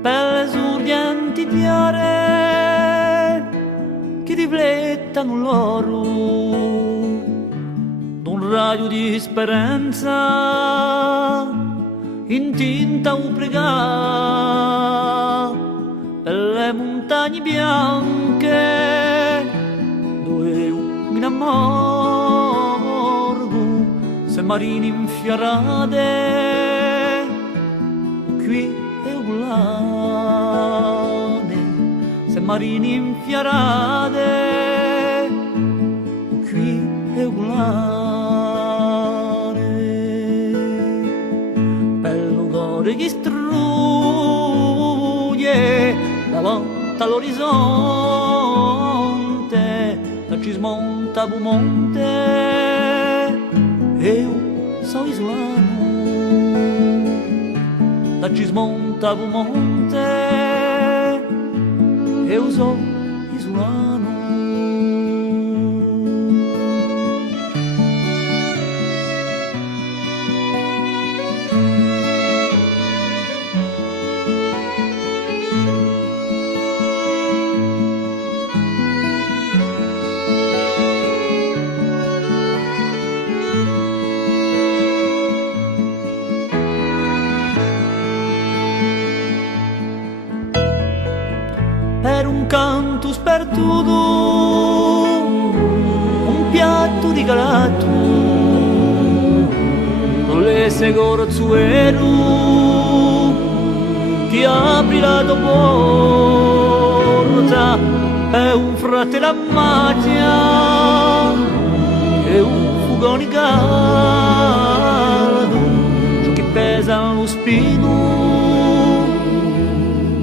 per le sorgenti chiare che riflettano l'oro d'un raggio di speranza in tinta ubrica per le montagne bianche dove mi innamoro se marini infiorate qui è ulane se marini infiorate qui è ulane per l'odore che strugge davanti all'orizzonte da ci smonta un monte io sono isolano da ci smonta un monte io sono isolano. Per un canto sperduto, un piatto di galato, con le segorzuero che apri la tua porta, è un fratello a macchia, è un fugone caldo, ciò che pesa lo spino,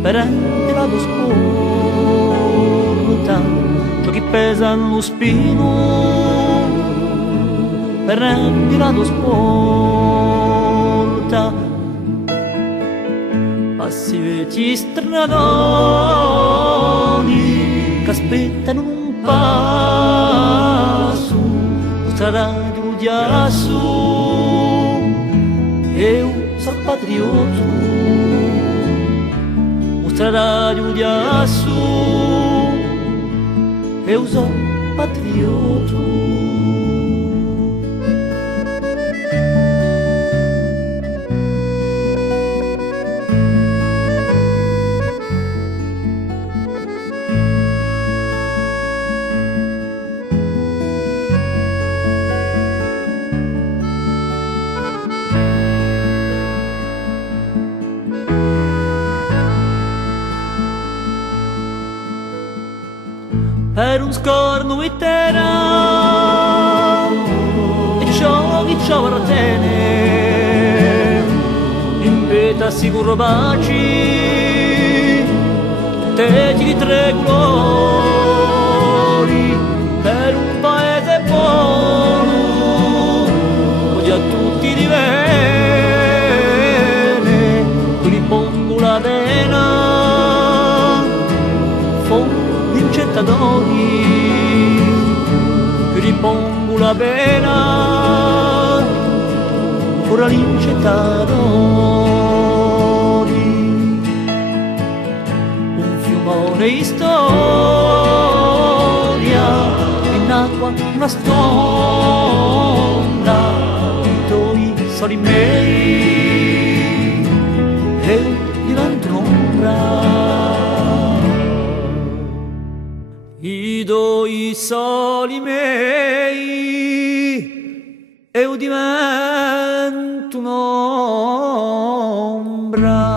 per la tua sporta, ciò che pesa lo spino, per la tua sporta. Passi vecchi stradoni che aspettano un passo, strada di un ghiaccio, io sono patriota. Strada di un ghiaccio io sono patriota. Per un scorno intera e ciò che ciò vartene in vita sicuro baci te di tre colori per un paese buono oggi a tutti di bene qui pongo la vena vincetadori, ripongo la pena, ora l'incettadori. Un fiumone di storia, in acqua una sponda, i tuoi soli miei, e divento un'ombra. I due soli miei e io divento un'ombra.